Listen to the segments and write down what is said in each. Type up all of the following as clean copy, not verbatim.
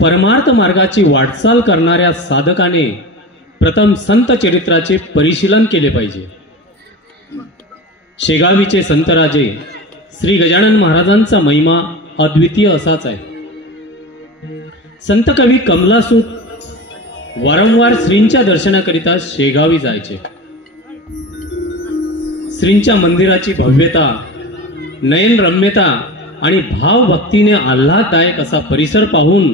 परमार्थ मार्गाची वाटचाल करणाऱ्या साधकाने प्रथम संत चरित्राचे परिशीलन केले पाहिजे। शेगावीचे संतराजे श्री गजानन महाराजांचा महिमा अद्वितीय असाच आहे। संत कवी कमलासूत वारंवार श्रींच्या दर्शनाकरिता शेगावी जायचे। श्रींच्या मंदिराची भव्यता, नयनरम्यता आणि भावभक्तीने आल्हाददायक असा परिसर पाहून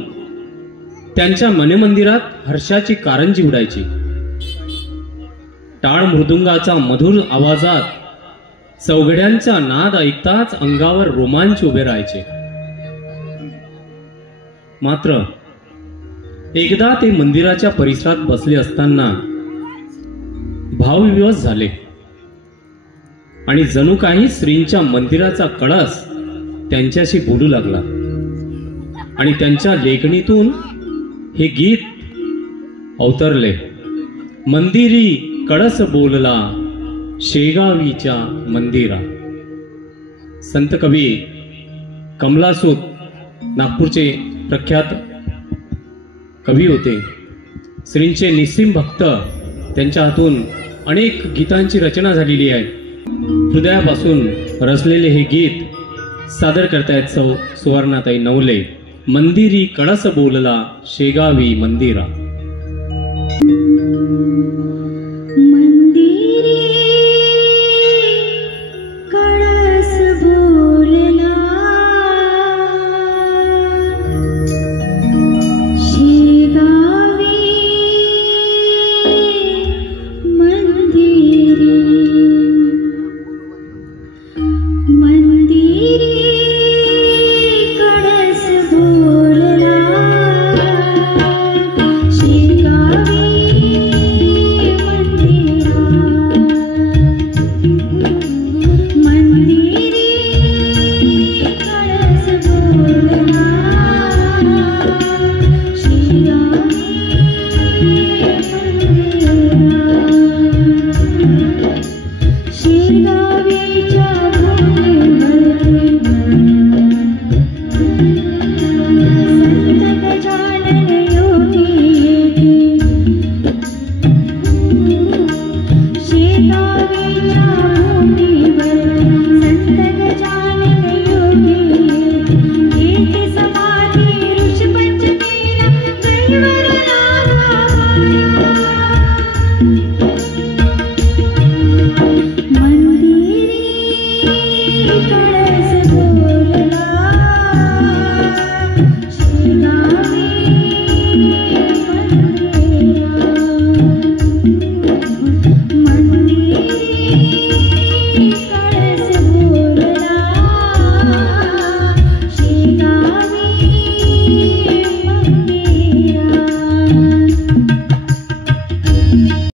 त्यांच्या मनमंदिरात हर्षाची कारंजी उडायची। टाळ मृदुंगाचा मधुर आवाजात चौघड्यांचा नाद ऐकताच अंगावर रोमांच उभे राहायचे। मात्र एकदा ते मंदिराच्या परिसरात बसले असताना भावविवश झाले आणि जणू काही श्रींच्या मंदिराचा कळस त्यांच्याशी बोलू लागला आणि त्यांच्या लेखणीतून हे गीत अवतरले। मंदिरी कळस बोलला शेगावीच्या मंदिरा। संत कवी कमलासूत नागपूरचे प्रख्यात कवी होते। श्रींचे निस्सीम भक्त, त्यांच्या हातून अनेक गीतांची रचना झालेली आहे। हृदयापासून रचलेले हे गीत सादर करतायत सुवर्णाताई नवले। मंदिरी कळस बोलला शेगावी मंदिरा।